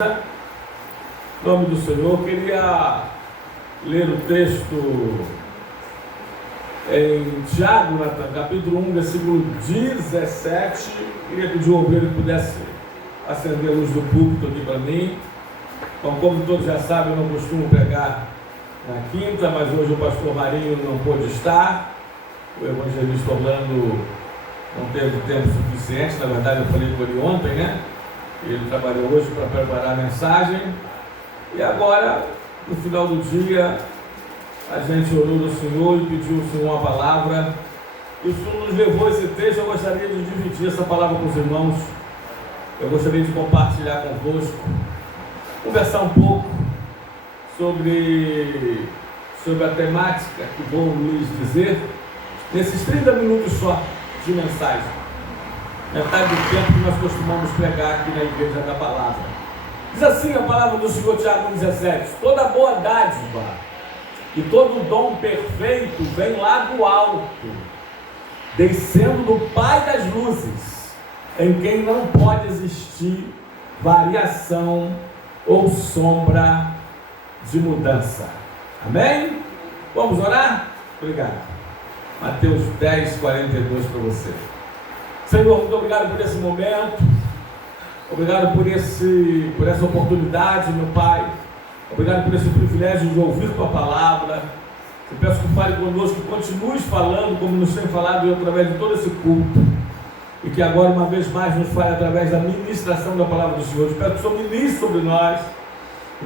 Em nome do Senhor, queria ler o texto em Tiago, capítulo 1, versículo 17. Queria pedir ao obreiro que pudesse acender a luz do púlpito aqui para mim. Então, como todos já sabem, eu não costumo pregar na quinta, mas hoje o pastor Marinho não pôde estar. O evangelista Orlando não teve tempo suficiente. Na verdade, eu falei com ele ontem, né? Ele trabalhou hoje para preparar a mensagem. E agora, no final do dia, a gente orou no Senhor e pediu ao Senhor uma palavra. E o Senhor nos levou a esse texto. Eu gostaria de dividir essa palavra com os irmãos. Eu gostaria de compartilhar convosco, conversar um pouco sobre a temática que vou lhes dizer nesses 30 minutos só de mensagem. Metade do tempo que nós costumamos pregar aqui na Igreja da Palavra. Diz assim a palavra do Senhor, Tiago 17: toda boa dádiva e todo dom perfeito vem lá do alto, descendo do Pai das luzes, em quem não pode existir variação ou sombra de mudança. Amém? Vamos orar? Obrigado. Mateus 10, 42 para você. Senhor, muito obrigado por esse momento, obrigado por essa oportunidade, meu Pai, obrigado por esse privilégio de ouvir Tua palavra. Eu peço que fale conosco, que continues falando como nos tem falado através de todo esse culto, e que agora uma vez mais nos fale através da ministração da palavra do Senhor. Eu peço que o Senhor ministre sobre nós,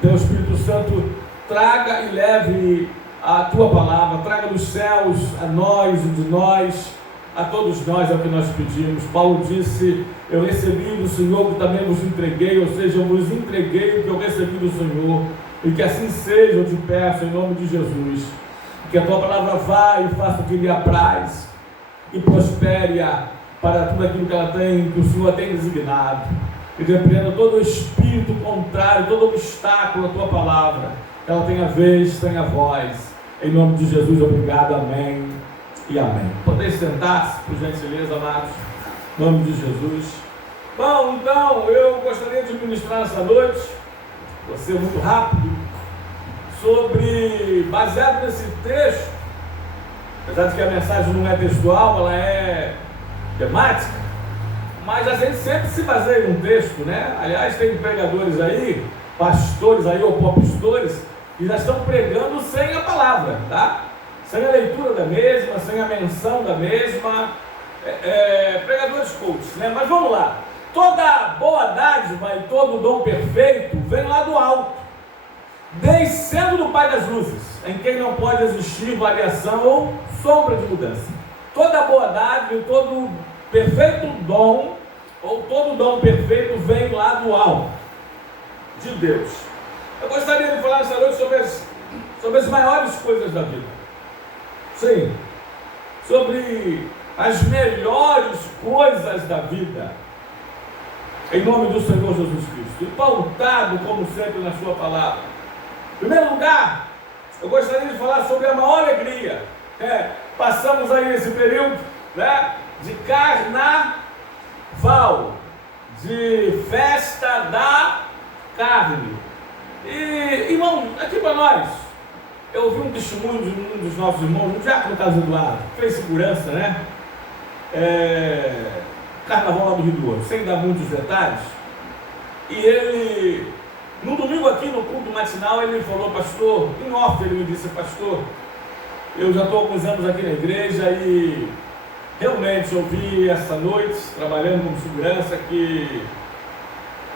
que o Espírito Santo traga e leve a Tua palavra, traga dos céus a nós e de nós, a todos nós é o que nós pedimos. Paulo disse: eu recebi do Senhor que também vos entreguei, ou seja, eu vos entreguei o que eu recebi do Senhor, e que assim seja, eu te peço em nome de Jesus, que a Tua palavra vá e faça o que lhe apraz, e prospere-a para tudo aquilo que ela tem, que o Senhor tem designado, e repreenda todo o espírito contrário, todo obstáculo à Tua palavra, que ela tenha vez, tenha voz, em nome de Jesus. Obrigado, amém e amém. Podeis sentar-se, por gentileza, amados, em nome de Jesus. Bom, então, eu gostaria de ministrar nessa noite, vou ser muito rápido, baseado nesse texto, apesar de que a mensagem não é textual, ela é temática, mas a gente sempre se baseia em um texto, né? Aliás, tem pregadores aí, pastores aí, ou popstores, que já estão pregando sem a palavra, tá? Sem a leitura da mesma, sem a menção da mesma, pregadores coaches, né? Mas vamos lá. Toda boa dádiva e todo dom perfeito vem lá do alto, descendo do Pai das luzes, em quem não pode existir variação ou sombra de mudança. Toda boa dádiva e todo perfeito dom, ou todo dom perfeito, vem lá do alto, de Deus. Eu gostaria de falar essa noite sobre as maiores coisas da vida. Sim, sobre as melhores coisas da vida, em nome do Senhor Jesus Cristo, e pautado como sempre na sua palavra. Em primeiro lugar, eu gostaria de falar sobre a maior alegria. Passamos aí esse período, né, de carnaval, de festa da carne. E, irmão, aqui para nós, eu ouvi um testemunho de um dos nossos irmãos, um diácono Carlos Eduardo, que fez segurança, né? Carnaval lá do Rio do Ouro, sem dar muitos detalhes. E ele, no domingo aqui no culto matinal, ele falou: pastor, em off ele me disse: pastor, eu já estou há alguns anos aqui na igreja e realmente eu vi essa noite, trabalhando como segurança, que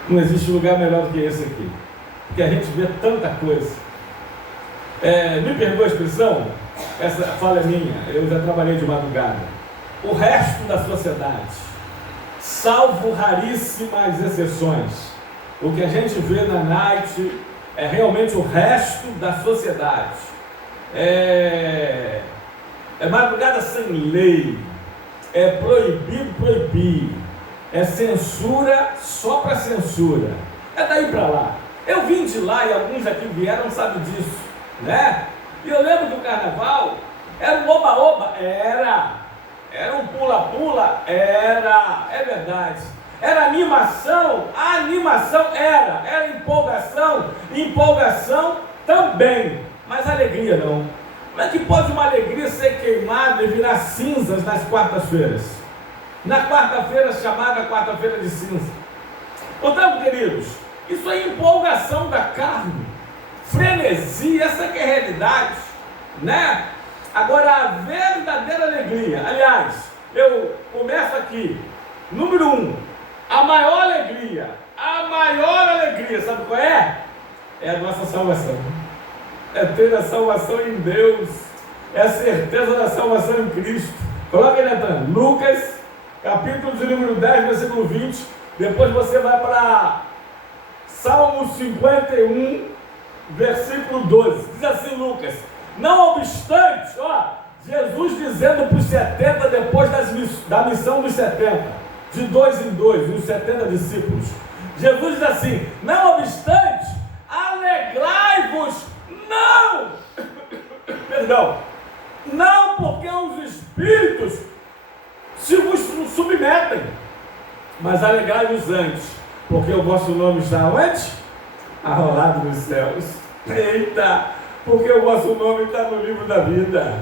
não existe lugar melhor do que esse aqui, porque a gente vê tanta coisa. Me perdoa a expressão, essa fala é minha, eu já trabalhei de madrugada. O resto da sociedade, salvo raríssimas exceções, o que a gente vê na night é realmente o resto da sociedade. É madrugada sem lei, é proibido proibir, é censura só para censura, é daí para lá. Eu vim de lá e alguns aqui vieram, sabem disso, né? E eu lembro que o carnaval era um oba-oba, era um pula-pula, é verdade. Era animação? A animação era empolgação também, mas alegria não. Como é que pode uma alegria ser queimada e virar cinzas nas quartas-feiras? Na quarta-feira chamada quarta-feira de cinza. Portanto, queridos, isso é empolgação da carne, frenesi, essa que é a realidade, né? Agora, a verdadeira alegria, aliás, eu começo aqui, número 1, a maior alegria, sabe qual é? É a nossa salvação, é ter a salvação em Deus, é a certeza da salvação em Cristo. Coloca aí, Natan, Lucas, capítulo de número 10, versículo 20, depois você vai para Salmo 51, versículo 12, diz assim Lucas: não obstante, Jesus dizendo para os 70 depois da missão dos 70, de 2 em 2, os 70 discípulos, Jesus diz assim: não obstante, alegrai-vos, não porque os espíritos se vos submetem, mas alegrai-vos antes, porque o vosso nome está onde? Arrolado nos céus. Eita, porque o vosso nome está no livro da vida.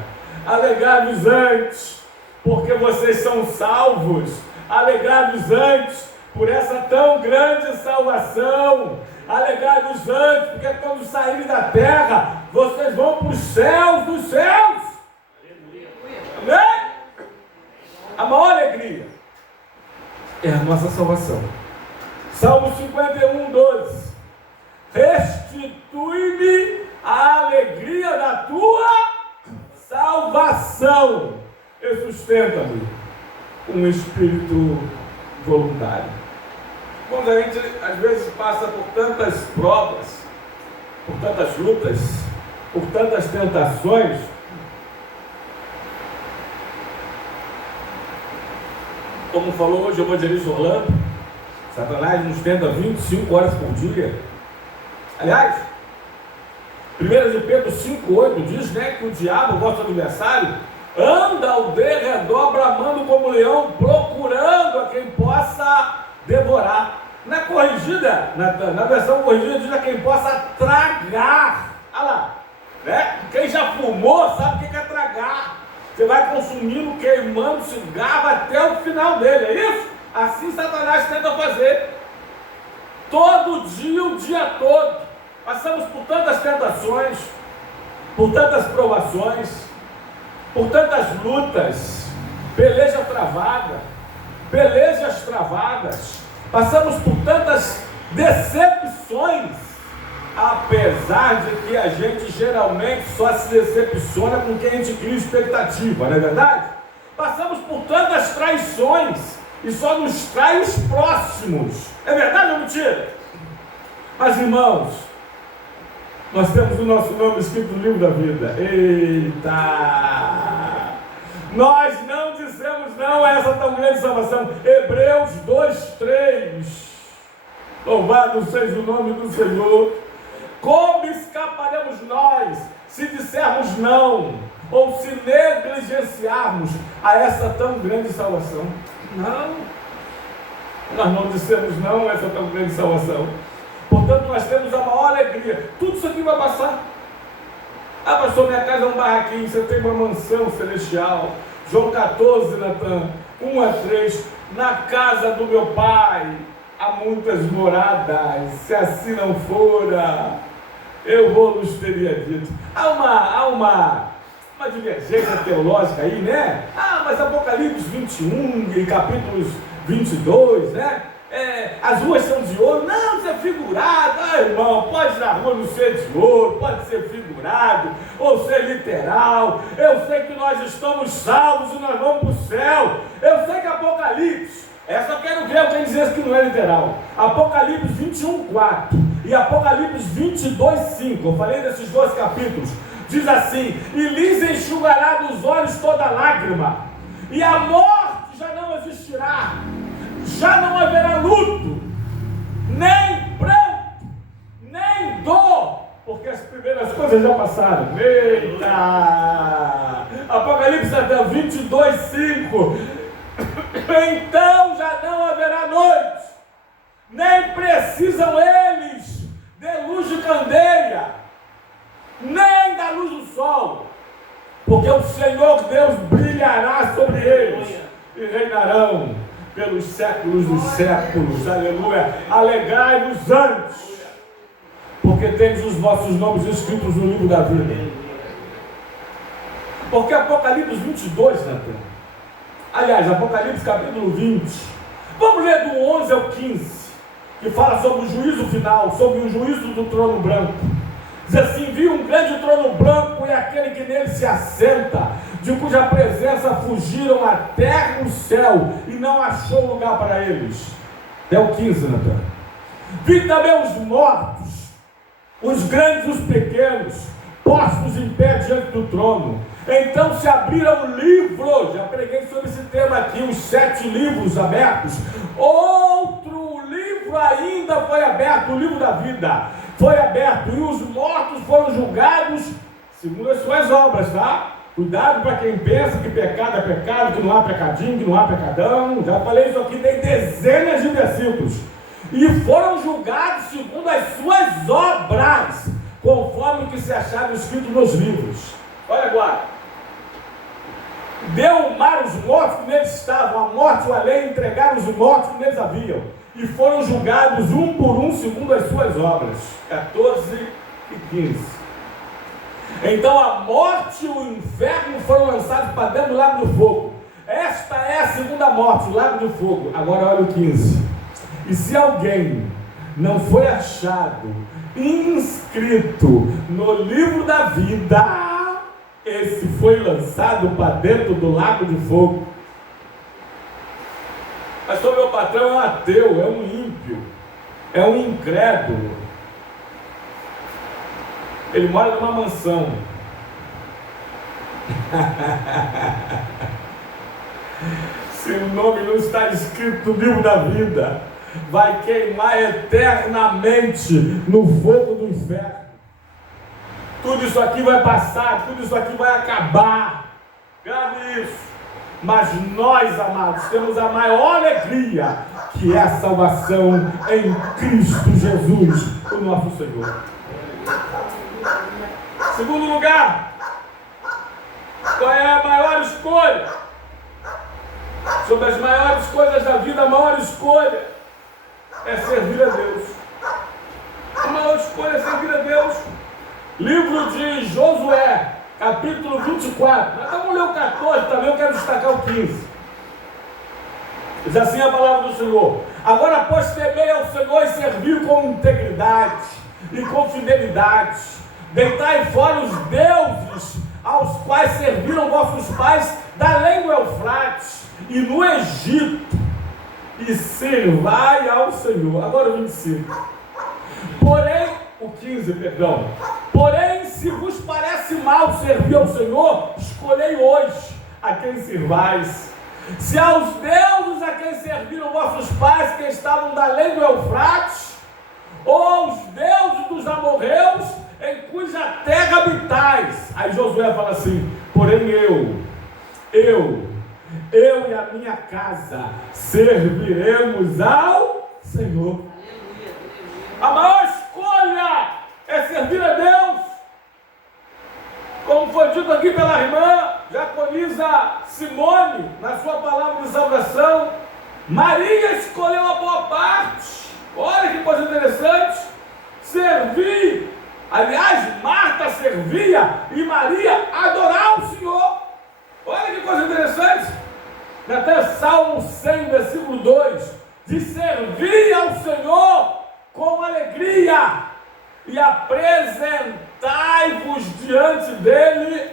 Alegrai-vos antes, porque vocês são salvos. Alegrai-vos antes por essa tão grande salvação. Alegrai-vos antes, porque quando saírem da terra, vocês vão para os céus dos céus. Amém? A maior alegria é a nossa salvação. Salmo 51, 12. Restitui-me a alegria da tua salvação e sustenta-me com um espírito voluntário. Quando a gente às vezes passa por tantas provas, por tantas lutas, por tantas tentações, como falou hoje o evangelista Orlando, Satanás nos tenta 25 horas por dia. Aliás, 1 de Pedro 5,8 diz, né, que o diabo, vosso adversário, anda ao derredor, bramando como leão, procurando a quem possa devorar. Na corrigida, na versão corrigida, diz a quem possa tragar. Olha lá, né? Quem já fumou sabe o que é tragar. Você vai consumindo, queimando cigarro até o final dele, é isso? Assim Satanás tenta fazer. Todo dia, o dia todo. Passamos por tantas tentações, por tantas provações, por tantas lutas, pelejas travadas. Passamos por tantas decepções, apesar de que a gente geralmente só se decepciona com quem a gente cria expectativa, não é verdade? Passamos por tantas traições e só nos trai os próximos. É verdade ou mentira? Mas, irmãos, nós temos o nosso nome escrito no livro da vida. Eita! Nós não dizemos não a essa tão grande salvação. Hebreus 2:3. Louvado seja o nome do Senhor. Como escaparemos nós se dissermos não, ou se negligenciarmos a essa tão grande salvação? Não, nós não dissemos não a essa tão grande salvação. Portanto, nós temos a maior alegria. Tudo isso aqui vai passar. Ah, pastor, minha casa é um barraquinho, você tem uma mansão celestial. João 14, Natan, 1-3. Na casa do meu pai há muitas moradas. Se assim não fora, eu vos teria dito. Há uma divergência teológica aí, né? Mas Apocalipse 21 e capítulos 22, né? As ruas são de ouro. Não, isso é figurado. Irmão, pode na rua não ser de ouro, pode ser figurado, ou ser literal. Eu sei que nós estamos salvos e nós vamos para o céu. Eu sei que Apocalipse, essa eu quero ver alguém dizer que não é literal. Apocalipse 21:4 e Apocalipse 22:5, eu falei desses dois capítulos, diz assim: e lhes enxugará dos olhos toda lágrima, e a morte já não existirá. Já não haverá luto, nem pranto, nem dor, porque as primeiras coisas já passaram. Eita! Apocalipse até 22:5. Então já não haverá noite, nem precisam eles de luz de candeia, nem da luz do sol, porque o Senhor Deus brilhará sobre eles e reinarão pelos séculos dos séculos. Aleluia. Alegrai-vos antes, porque temos os vossos nomes escritos no livro da vida. Porque Apocalipse 22, Natan. Aliás, Apocalipse capítulo 20. Vamos ler do 11 ao 15, que fala sobre o juízo final, sobre o juízo do trono branco. Diz assim: vi um grande trono branco e aquele que nele se assenta, de cuja presença fugiram a terra e o céu, e não achou lugar para eles. Até o 15, Natan. Vi também os mortos, os grandes e os pequenos, postos em pé diante do trono. Então se abriram livros, já preguei sobre esse tema aqui, os 7 livros abertos. Outro livro ainda foi aberto, o livro da vida foi aberto, e os mortos foram julgados segundo as suas obras, tá? Cuidado para quem pensa que pecado é pecado, que não há pecadinho, que não há pecadão. Já falei isso aqui, tem dezenas de versículos. E foram julgados segundo as suas obras, conforme o que se achava escrito nos livros. Olha agora. Deu o mar os mortos que neles estavam, a morte e o além entregaram os mortos que neles haviam, e foram julgados um por um segundo as suas obras. 14 e 15. Então a morte e o inferno foram lançados para dentro do lago do fogo. Esta é a segunda morte, o lago do fogo. Agora olha o 15. E se alguém não foi achado inscrito no livro da vida, esse foi lançado para dentro do lago de fogo. Pastor, meu patrão é um ateu, é um ímpio, é um incrédulo. Ele mora numa mansão. Se o nome não está escrito no livro da vida, vai queimar eternamente no fogo do inferno. Tudo isso aqui vai passar, tudo isso aqui vai acabar. Grave isso. Mas nós, amados, temos a maior alegria, que é a salvação em Cristo Jesus, o nosso Senhor. Segundo lugar, qual é a maior escolha? Sobre as maiores coisas da vida, a maior escolha é servir a Deus. A maior escolha é servir a Deus. Livro de Josué, capítulo 24. Mas vamos ler o 14 também, eu quero destacar o 15. Diz assim a palavra do Senhor: agora, pois, temei ao Senhor e servir com integridade e com fidelidade. Deitai fora os deuses aos quais serviram vossos pais da além do Eufrates e no Egito, e servai ao Senhor. Agora o 25. Porém, o 15, perdão. Porém, se vos parece mal servir ao Senhor, escolhei hoje a quem servais. Se aos deuses a quem serviram vossos pais, que estavam da além do Eufrates, ou aos deuses dos amorreus, em cuja terra habitais. Aí Josué fala assim: porém eu e a minha casa serviremos ao Senhor. A maior escolha é servir a Deus. Como foi dito aqui pela irmã Jaconisa Simone, na sua palavra de salvação, Maria escolheu a boa parte. Olha que coisa interessante. Servir. Aliás, Marta servia e Maria adorar o Senhor. Olha que coisa interessante. Até Salmo 100, versículo 2, de servir ao Senhor com alegria e apresentai-vos diante dele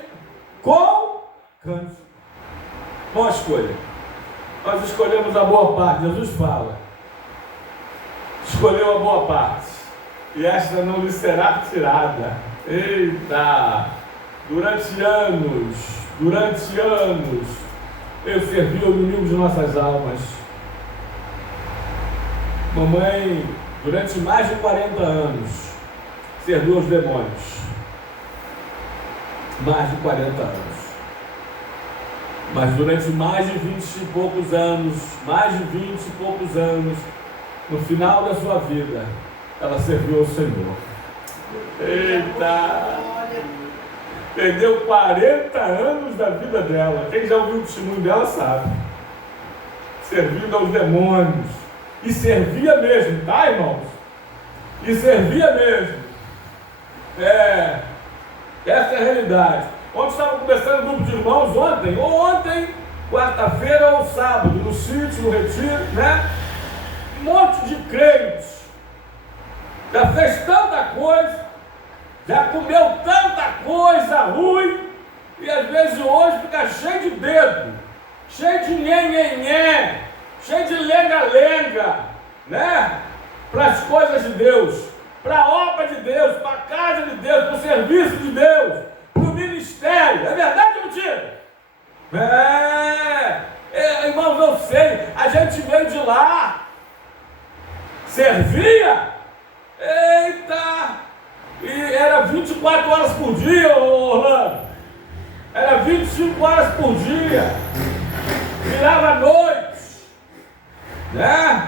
com canto. Boa escolha. Nós escolhemos a boa parte. Jesus fala: escolheu a boa parte, e esta não lhe será tirada. Eita! Durante anos, eu servi o inimigo de nossas almas. Mamãe, durante mais de 40 anos, serviu aos demônios. Mais de 40 anos. Mas durante mais de 20 e poucos anos, no final da sua vida, ela serviu ao Senhor. Eita! Perdeu 40 anos da vida dela. Quem já ouviu o testemunho dela sabe. Servindo aos demônios. E servia mesmo, tá, irmãos? E servia mesmo. Essa é a realidade. Ontem estava conversando com um grupo de irmãos, ontem, quarta-feira ou sábado, no sítio, no retiro, né? Um monte de crentes. Já fez tanta coisa, já comeu tanta coisa ruim, e às vezes hoje fica cheio de dedo, cheio de nhenhenhé, cheio de lenga-lenga, né? Para as coisas de Deus, para a obra de Deus, para a casa de Deus, para o serviço de Deus, para o ministério. É verdade ou mentira? Irmãos, eu sei, a gente veio de lá, servia, eita, e era 24 horas por dia, Orlando, era 25 horas por dia, virava noite, né?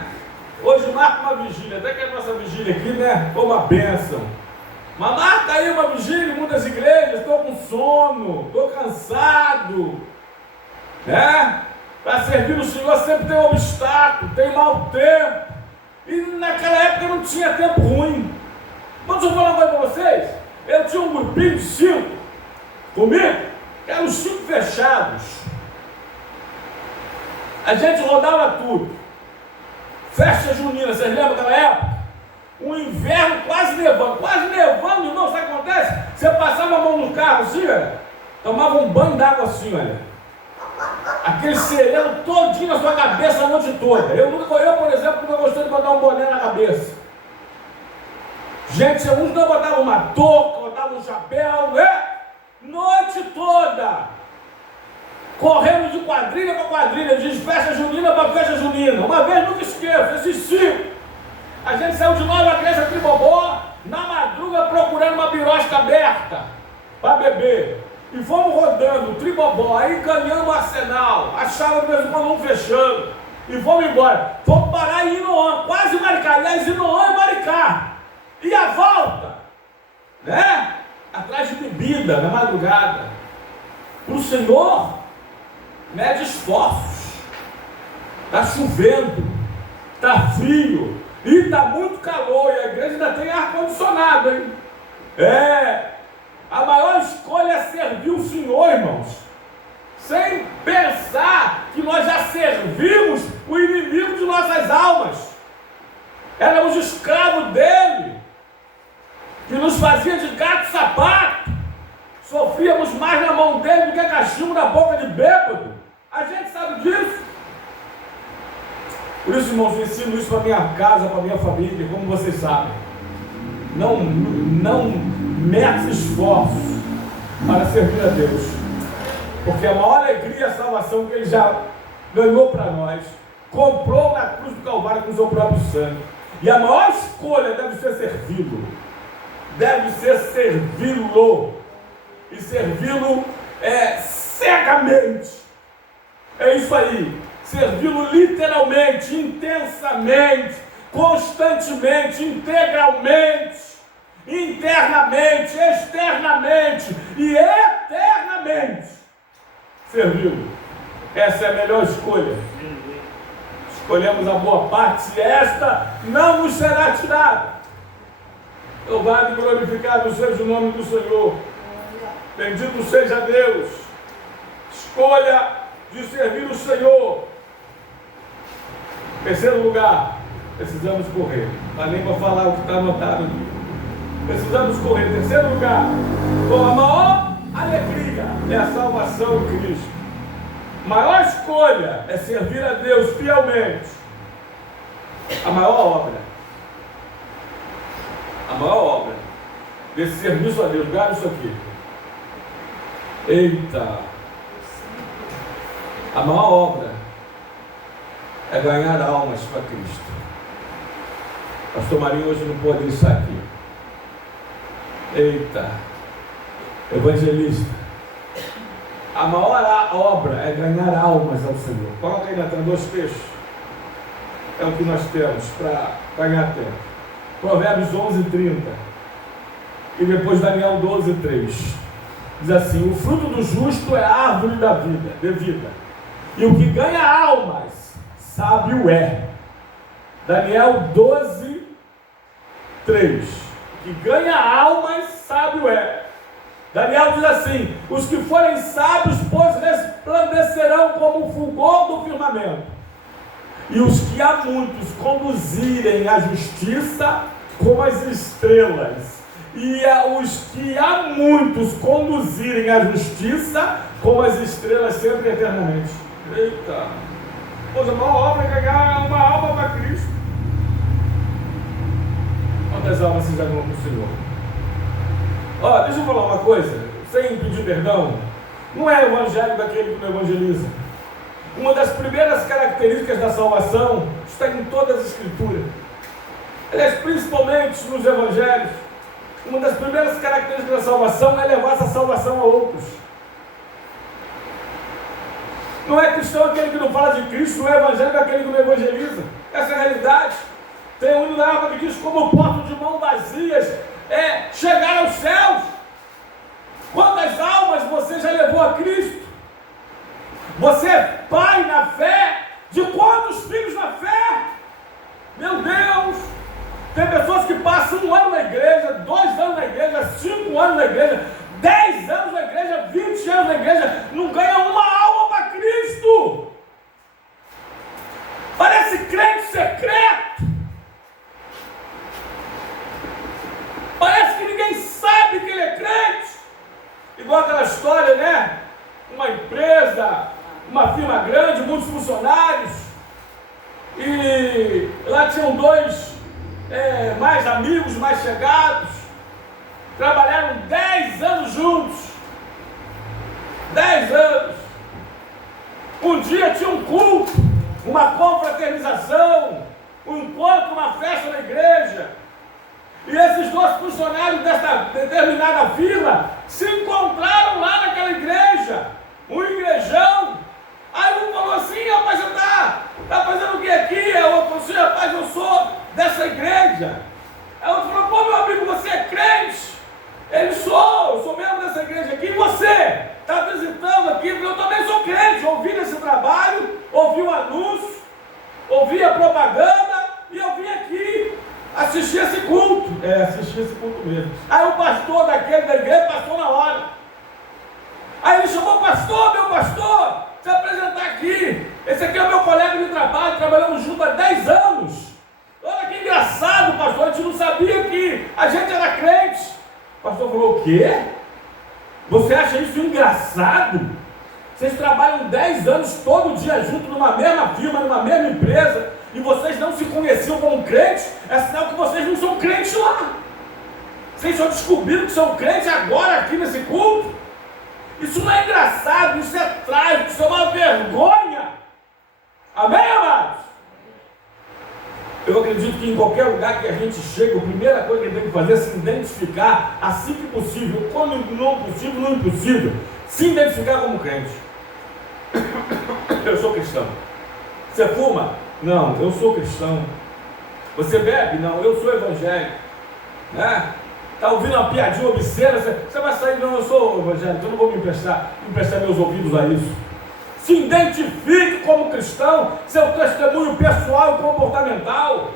Hoje marca uma vigília, até que a nossa vigília aqui, né, foi uma bênção. Mas marca aí uma vigília em muitas igrejas, estou com sono, estou cansado, né? Para servir o Senhor sempre tem um obstáculo, tem mau tempo. E naquela época não tinha tempo ruim. Mas deixa eu falar uma coisa para vocês. Eu tinha um grupinho de 5 comigo, que eram os 5 fechados. A gente rodava tudo. Festa junina, vocês lembram daquela época? Um inverno quase nevando, irmão, sabe o que acontece? Você passava a mão no carro assim, olha, tomava um banho d'água assim, olha. Aquele sereno todinho na sua cabeça a noite toda. Eu, por exemplo, nunca gostei de botar um boné na cabeça. Gente, uns não botavam uma touca, botavam um chapéu, noite toda. Correndo de quadrilha para quadrilha, de festa junina para festa junina. Uma vez, nunca esqueço, esses 5. A gente saiu de Nova Igreja Tribobó, na madruga procurando uma birosca aberta para beber. E fomos rodando o Tribobó, aí caminhando o Arsenal, achava mesmo quando um fechando. E fomos embora. Fomos parar em Inoã, quase Maricá. Aliás, Inoã e Maricá. E a volta, né? Atrás de bebida, na madrugada. Para o Senhor, mede esforços. Está chovendo, está frio. E está muito calor, e a igreja ainda tem ar-condicionado, hein? A maior escolha é servir o Senhor, irmãos. Sem pensar que nós já servimos o inimigo de nossas almas. Éramos escravos dele, que nos fazia de gato e sapato. Sofríamos mais na mão dele do que cachimbo na boca de bêbado. A gente sabe disso. Por isso, irmãos, eu ensino isso para minha casa, para minha família, como vocês sabem. Não mete esforços para servir a Deus. Porque a maior alegria e a salvação que Ele já ganhou para nós, comprou na cruz do Calvário com o seu próprio sangue. E a maior escolha deve ser servi-lo. Deve ser servi-lo. E servi-lo cegamente. É isso aí. Servi-lo literalmente, intensamente, constantemente, integralmente, internamente, externamente e eternamente. Servi-lo. Essa é a melhor escolha. Escolhemos a boa parte, se esta não nos será tirada. Louvado e glorificado seja o nome do Senhor. Bendito seja Deus. Escolha de servir o Senhor. Terceiro lugar, precisamos correr. Não dá nem para falar o que está anotado aqui. Precisamos correr. Terceiro lugar, com a maior alegria é a salvação em Cristo. A maior escolha é servir a Deus fielmente. A maior obra desse serviço a Deus, guarda isso aqui. Eita! A maior obra é ganhar almas para Cristo. Pastor Marinho hoje não pôde estar aqui. Eita! Evangelista. A maior obra é ganhar almas ao Senhor. Coloca aí na tela 2 textos. é o que nós temos para ganhar tempo. Provérbios 11:30. E depois Daniel 12:3. Diz assim: o fruto do justo é a árvore da vida, de vida. E o que ganha almas, sábio é. Daniel 12:3. O que ganha almas, sábio é. Daniel diz assim: os que forem sábios, pois resplandecerão como o fulgor do firmamento. E os que a muitos conduzirem à justiça, como as estrelas. E os que a muitos conduzirem à justiça, como as estrelas sempre e eternamente. Eita! Pois a maior obra é ganhar uma alma para Cristo. Quantas almas vocês já ganham para o Senhor? Ó, deixa eu falar uma coisa, sem pedir perdão. Não é evangelho daquele que não evangeliza. Uma das primeiras características da salvação está em todas as escrituras. Aliás, principalmente nos evangelhos. Uma das primeiras características da salvação é levar essa salvação a outros. Não é cristão aquele que não fala de Cristo, não é evangélico aquele que não evangeliza. Essa é a realidade. Tem um lá que diz: como porto de mãos vazias é chegar aos céus. Quantas almas você já levou a Cristo? Você é pai na fé? De quantos filhos na fé? Meu Deus! Tem pessoas que passam 1 ano na igreja, 2 anos na igreja, 5 anos na igreja, 10 anos na igreja, 20 anos na igreja, não ganham uma alma para Cristo. Parece crente secreto. Parece que ninguém sabe que ele é crente. Igual aquela história, né? Uma empresa, uma firma grande, muitos funcionários. E lá tinham dois mais amigos, mais chegados. Trabalharam 10 anos juntos. 10 anos. Um dia tinha um culto, uma confraternização, um encontro, uma festa na igreja. E esses dois funcionários dessa determinada firma se encontraram lá naquela igreja, um igrejão. Aí um falou assim: rapaz, você está fazendo o que aqui? O outro falou assim: rapaz, eu sou dessa igreja. Aí o outro falou: pô, meu amigo, você é crente? Ele: eu sou membro dessa igreja aqui. E você? Está visitando aqui? Eu também sou crente. Ouvi nesse trabalho, ouvi o anúncio, ouvi a propaganda e eu vim aqui assistir esse culto. Assistir esse culto mesmo. Aí o pastor da igreja passou na hora. Aí ele chamou: pastor, meu pastor, se apresentar aqui. Esse aqui é o meu colega de trabalho, trabalhamos juntos há 10 anos. Olha que engraçado, pastor, a gente não sabia que a gente era crente. O pastor falou: o quê? Você acha isso engraçado? Vocês trabalham 10 anos todo dia junto numa mesma firma, numa mesma empresa, e vocês não se conheciam como crentes? É sinal que vocês não são crentes lá. Vocês só descobriram que são crentes agora aqui nesse culto. Isso não é engraçado, isso é trágico, isso é uma vergonha. Amém, amados? Eu acredito que em qualquer lugar que a gente chega, a primeira coisa que a gente tem que fazer é se identificar, assim que possível, quando não possível, no impossível, se identificar como crente. Eu sou cristão. Você fuma? Não, eu sou cristão. Você bebe? Não, eu sou evangélico. Né? Está ouvindo uma piadinha obscena? Você vai sair? Não, eu sou evangélico, eu não vou me emprestar meus ouvidos a isso. Se identifique como cristão, seu testemunho pessoal e comportamental.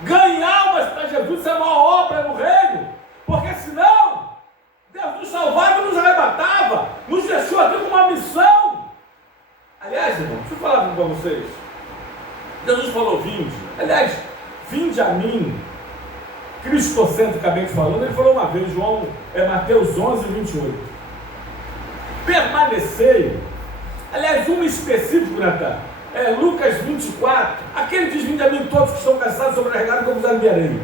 Ganhe almas para Jesus, isso é a maior obra no reino. Porque senão, Deus nos salvava e nos arrebatava, nos deixou aqui com uma missão. Aliás, irmão, deixa eu falar para vocês. Jesus falou: vinde. Aliás, vinde a mim. Cristocentricamente falando, ele falou uma vez, Mateus 11:28. Permanecei. Aliás, um específico, Natan, Lucas 24. Aquele diz: vinde a mim todos que estão cansados, sobrecarregados, como os enviarei.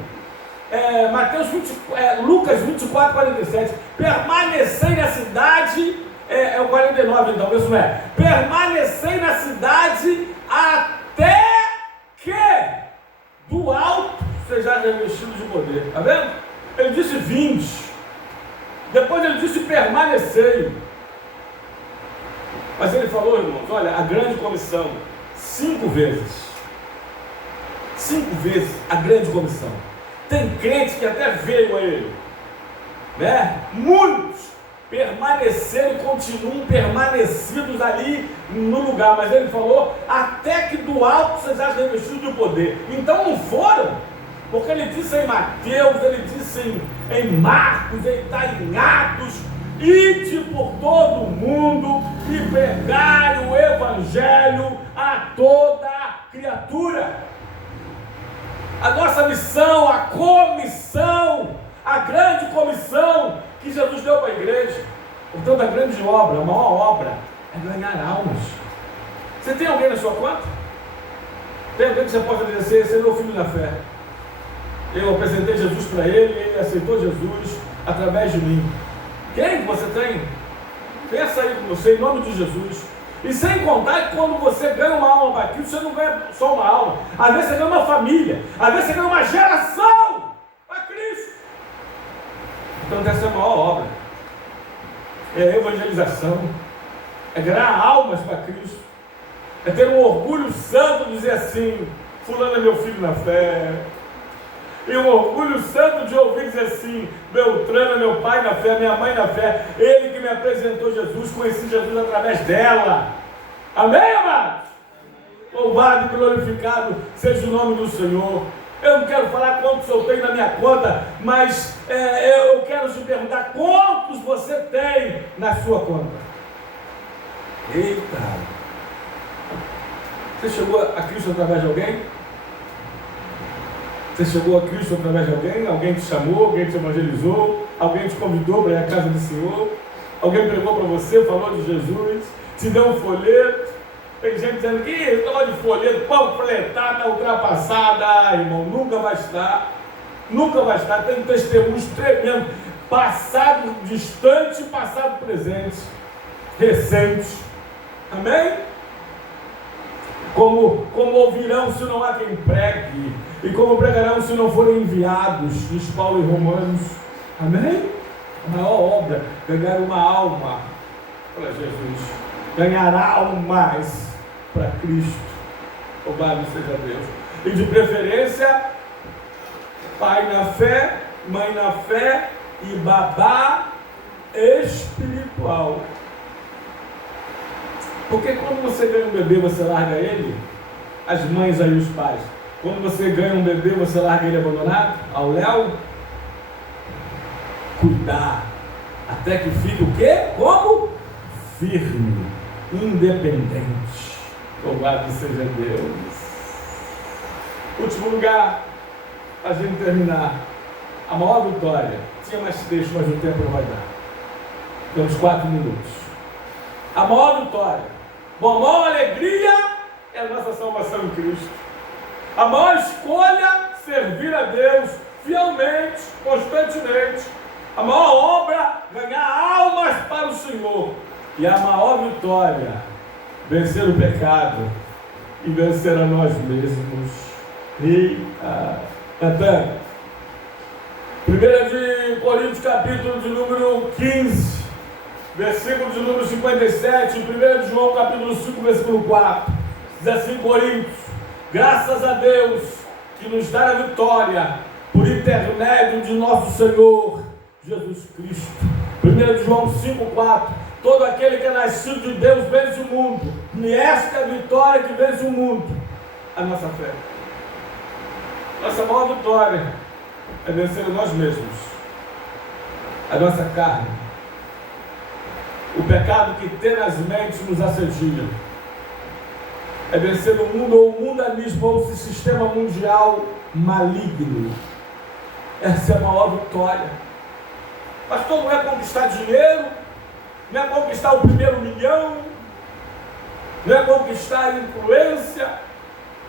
Lucas 24:47. Permanecei na cidade. É o 49, então, isso não é. Permanecei na cidade até que do alto seja revestido de poder. Está vendo? Ele disse: vinde. Depois ele disse: permanecei. Mas ele falou, irmãos, olha, a grande comissão, 5 vezes. 5 vezes a grande comissão. Tem crente que até veio a ele, né? Muitos permaneceram e continuam permanecidos ali no lugar, mas ele falou, até que do alto vocês já revestidos de poder. Então não foram, porque ele disse em Mateus, ele disse em Marcos, ele está em Atos, ide por todo o mundo e pregai o evangelho a toda criatura. A nossa missão, a comissão, a grande comissão que Jesus deu para a igreja, portanto a grande obra, a maior obra é ganhar almas. Você tem alguém na sua conta? Tem alguém que você possa dizer, esse é meu filho na fé, eu apresentei Jesus para ele, ele aceitou Jesus através de mim. Quem você tem? Pensa aí com você, em nome de Jesus. E sem contar que quando você ganha uma alma para Cristo, você não ganha só uma alma. Às vezes você ganha uma família. Às vezes você ganha uma geração para Cristo. Então essa é a maior obra. É a evangelização. É ganhar almas para Cristo. É ter um orgulho santo de dizer assim, fulano é meu filho na fé. E um orgulho santo de ouvir dizer assim, Beltrano é meu pai na fé, minha mãe na fé, ele que me apresentou Jesus, conheci Jesus através dela. Amém, amados? Louvado e glorificado seja o nome do Senhor. Eu não quero falar quantos eu tenho na minha conta, mas eu quero te perguntar quantos você tem na sua conta. Eita! Você chegou a Cristo através de alguém? Você chegou a Cristo através de alguém? Alguém te chamou, alguém te evangelizou, alguém te convidou para ir à casa do Senhor, alguém pregou para você, falou de Jesus, te deu um folheto. Tem gente dizendo que esse negócio de folheto, panfletada, está ultrapassada, irmão, nunca vai estar, nunca vai estar. Tem testemunhos tremendos, passado distante e passado presente, recente. Amém? Como ouvirão se não há quem pregue? E como pregarão se não forem enviados? Diz Paulo em Romanos. Amém? A maior obra, ganhar uma alma para Jesus. Ganhar almas para Cristo. Louvado seja Deus. E de preferência, pai na fé, mãe na fé e babá espiritual. Porque quando você ganha um bebê, você larga ele, as mães aí, os pais. Quando você ganha um bebê, você larga ele abandonado, ao léu? Cuidar, até que fique o quê? Como? Firme, independente. Louvado seja Deus. Último lugar, para a gente terminar. A maior vitória. Tinha mais texto, mas o tempo não vai dar. Temos 4 minutos. A maior vitória. Bom, a maior alegria é a nossa salvação em Cristo. A maior escolha, servir a Deus fielmente, constantemente. A maior obra, ganhar almas para o Senhor. E a maior vitória, vencer o pecado e vencer a nós mesmos. Eita! Natan, 1 de Coríntios, capítulo de número 15. Versículo de número 57, 1 de João, capítulo 5, versículo 4. Diz assim, Coríntios: graças a Deus que nos dá a vitória por intermédio de nosso Senhor Jesus Cristo. 1 de João 5, 4. Todo aquele que é nascido de Deus vence o mundo. E esta é a vitória que vence o mundo: a nossa fé. Nossa maior vitória é vencer nós mesmos, a nossa carne, o pecado que tenazmente nos assedia. É vencer o mundo, ou o mundanismo, ou o sistema mundial maligno. Essa é a maior vitória. Pastor, não é conquistar dinheiro, não é conquistar o primeiro milhão, não é conquistar influência,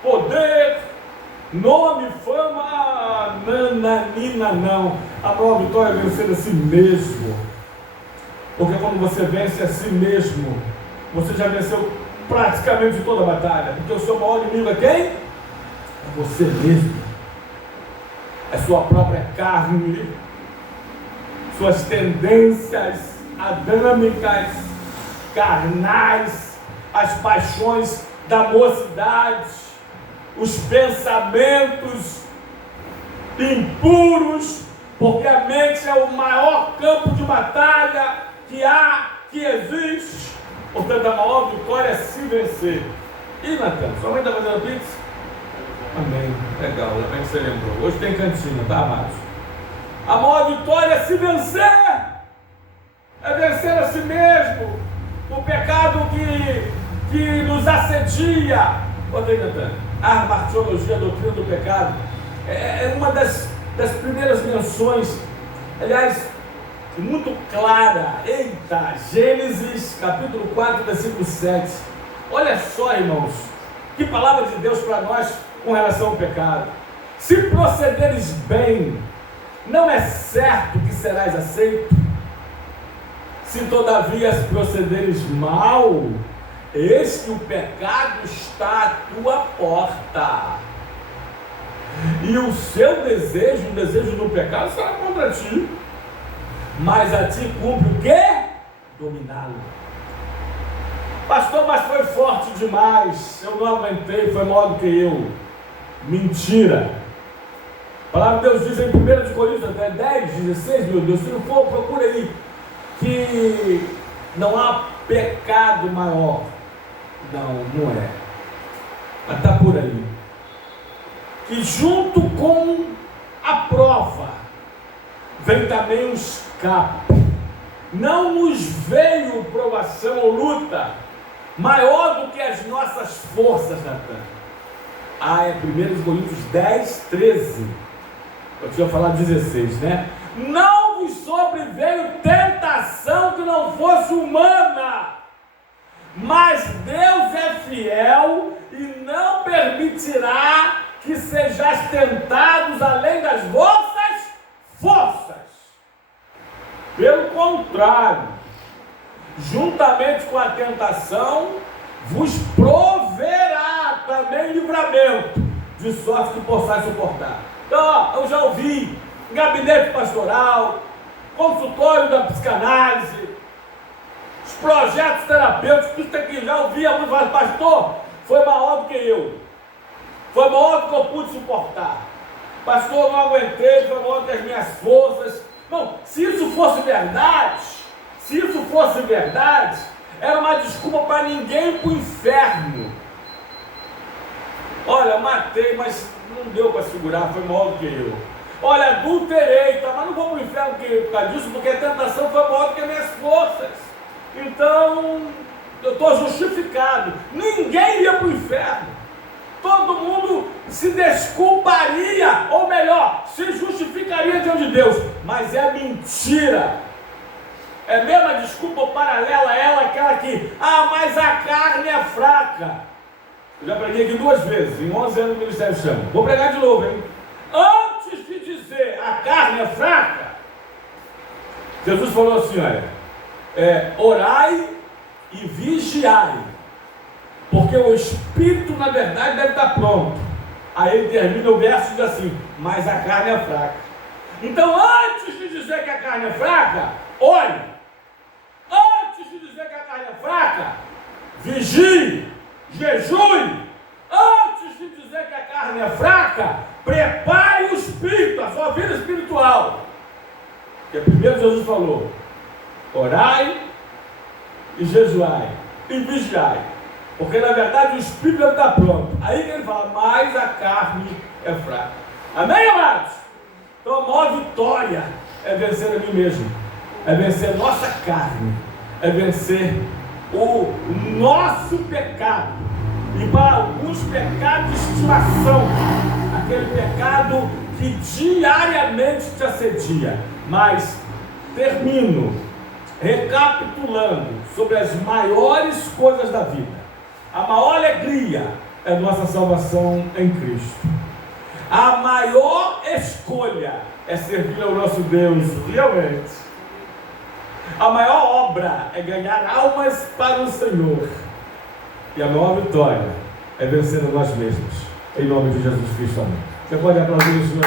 poder, nome, fama, nananina, não. A maior vitória é vencer a si mesmo. Porque quando você vence a si mesmo, você já venceu praticamente toda a batalha. Porque o seu maior inimigo é quem? É você mesmo. É sua própria carne, suas tendências adâmicas, carnais, as paixões da mocidade. os pensamentos impuros, porque a mente é o maior campo de batalha que existe. Portanto, a maior vitória é se vencer. E Natan, sua mãe está fazendo pizza? Amém, legal, ainda bem que você lembrou. Hoje tem cantina, tá, amados? A maior vitória é se vencer. É vencer a si mesmo. O pecado que nos assedia. Olha aí, Natan, a martiologia, a doutrina do pecado, é uma das primeiras menções, aliás, muito clara. Eita, Gênesis capítulo 4, versículo 7. Olha só, irmãos, que palavra de Deus para nós com relação ao pecado. Se procederes bem, não é certo que serás aceito. Se todavia procederes mal, eis que o pecado está à tua porta. E o seu desejo, o desejo do pecado, será contra ti. Mas a ti cumpre o quê? Dominá-lo. Pastor, mas foi forte demais. Eu não aguentei, foi maior do que eu. Mentira. A palavra de Deus diz em 1 Coríntios 10, 16, meu Deus, se não for, procura aí, que não há pecado maior. Não é. Mas está por aí. Que junto com a prova vem também o escape. Não nos veio provação ou luta maior do que as nossas forças, Natan. É 1 Coríntios 10, 13. Eu tinha falado 16, né? Não vos sobreveio tentação que não fosse humana, mas Deus é fiel e não permitirá que sejais tentados além das vossas forças. Pelo contrário, juntamente com a tentação, vos proverá também livramento, de sorte que possais suportar. Então, eu já ouvi gabinete pastoral, consultório da psicanálise, os projetos terapêuticos, tudo aqui, já ouvi alguns falar, pastor, foi maior do que eu. Foi maior do que eu pude suportar. Pastor, não aguentei, foi maior do que as minhas forças. Não, se isso fosse verdade, era uma desculpa para ninguém ir para o inferno. Olha, matei, mas não deu para segurar, foi maior do que eu. Olha, adulterei, tá, mas não vou para o inferno por causa disso, porque a tentação foi maior do que as minhas forças. Então, eu estou justificado. Ninguém ia para o inferno. Todo mundo se desculparia, ou melhor, se justificaria diante de Deus, mas é mentira. É a mesma desculpa paralela a ela, aquela que, mas a carne é fraca. Eu já preguei aqui 2 vezes, em 11 anos do Ministério Chama. Vou pregar de novo, hein? Antes de dizer a carne é fraca, Jesus falou assim, olha, orai e vigiai, porque o Espírito, na verdade, deve estar pronto. Aí ele termina o verso e diz assim, mas a carne é fraca. Então, antes de dizer que a carne é fraca, ore. Antes de dizer que a carne é fraca, vigie, jejue. Antes de dizer que a carne é fraca, prepare o Espírito, a sua vida espiritual. Porque primeiro Jesus falou, orai e jejuai e vigiai. Porque na verdade o Espírito deve estar pronto. Aí que ele fala, mas a carne é fraca. Amém, amados? Então a maior vitória é vencer a mim mesmo. É vencer nossa carne. É vencer o nosso pecado. E para alguns pecados de estimação. Aquele pecado que diariamente te assedia. Mas termino recapitulando sobre as maiores coisas da vida. A maior alegria é nossa salvação em Cristo. A maior escolha é servir ao nosso Deus realmente. A maior obra é ganhar almas para o Senhor. E a maior vitória é vencer a nós mesmos. Em nome de Jesus Cristo, amém. Você pode aplaudir o Senhor,